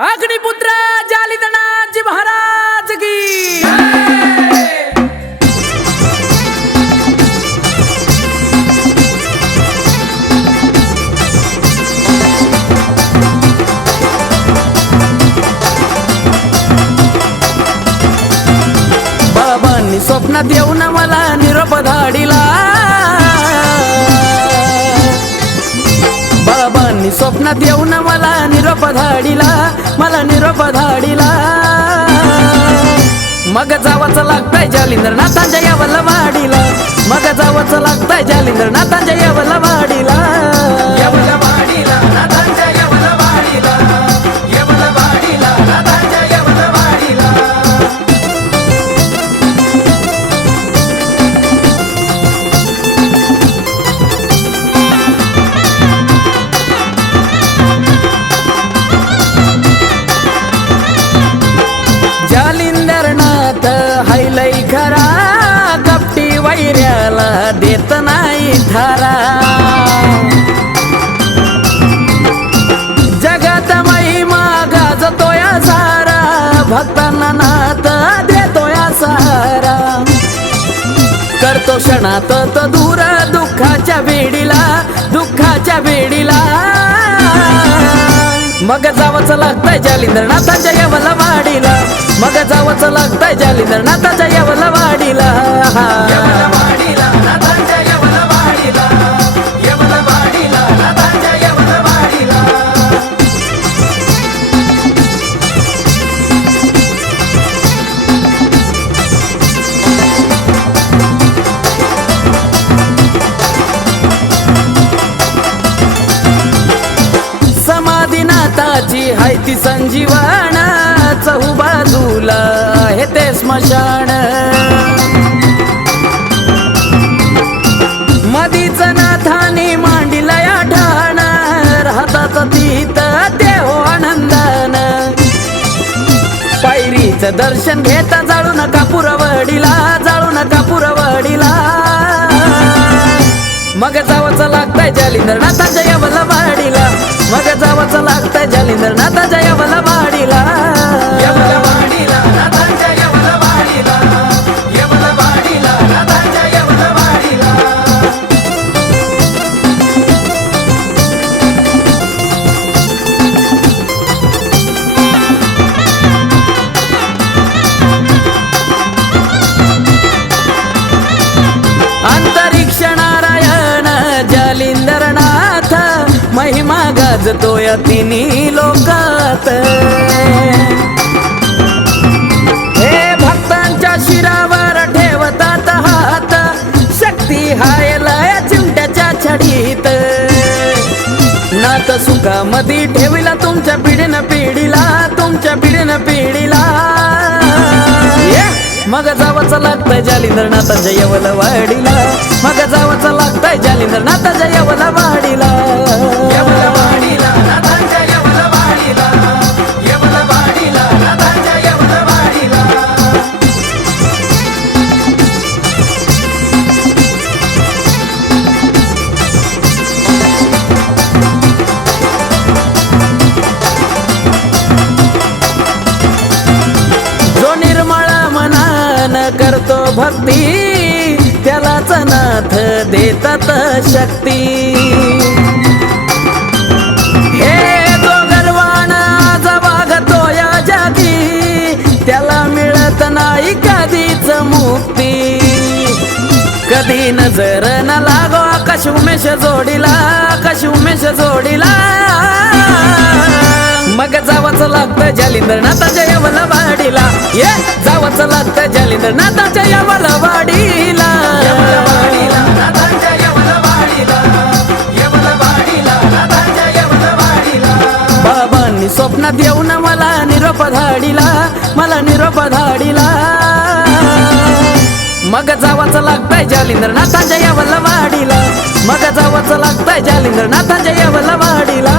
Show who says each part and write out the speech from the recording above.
Speaker 1: अग्निपुत्र जालिदनाजी महाराज की। बाबांनी स्वप्नात येऊन मला निरोप धाडीला. बाबांनी स्वप्नात येऊन मला निरोप धाडी मला निरोप धाडीला. मग जावाचं लागतंय जालिंद्रनाथांच्या या यावला वाडीला मग जावाचं लागतंय जालिंद्रनाथांच्या यावला देत नाही धारा. जगात महिमा गाजतोया सारा. भक्तांना नात देतोया सारा. करतो क्षणात तो दूर दुःखाच्या वेडीला दुःखाच्या वेडीला. मग जावंच लागतंय जालिंद्रनाथाच्या यवला वाडीला मग जावंच लागतंय जालिंद्रनाथाच्या हाय ती संजीवन चहू बाजूला आहे ते स्मशान. मधीच नाथाने मांडीला या ठाण राहतात तीत देव आनंदान. पायरीचं दर्शन घेता जाळू नका पुरवडीला जाळू नका पुरवडीला. मग जावंच लागतंय जालिंदर नाथाच्या यावला वाडीला मग जावंच लागतंय जालिंदर नाथाच्या यावला गाजतो या तिन्ही लोकात. हे भक्तांच्या शिरावर ठेवतात हात. शक्ती हाय लय चिमट्याच्या छडीत. नात सुखामध्ये ठेवला तुमच्या पिढीनं पिढीला तुमच्या पिढीनं पिढीला. मग जावंच लागतंय जालिंदर नाथाच्या यवला वाडीला मग जावंच लागतंय जालिंदर नाथाच्या यवला वाडीला करतो भक्ती त्यालाच नाथ देतात शक्ती. हे जो गर्वाण आज वागतो या जागी त्याला मिळत नाही कधीच मुक्ती. कधी नजर न लागो आकाश उमेश जोडीला आकाश उमेश जोडीला. मग जावंच लागतं जलिंद्रनाथ नाथाच्या ये जावंच लागतं जालिंदर नाथाच्या यावला वाडीला बाबांनी स्वप्नात येऊन मला निरोप धाडिला मला निरोप धाडिला. मग जावंच लागतंय जालिंदर नाथांच्या यावला वाडीला मग जावंच लागतंय जालिंदर नाथांच्या यावला वाडीला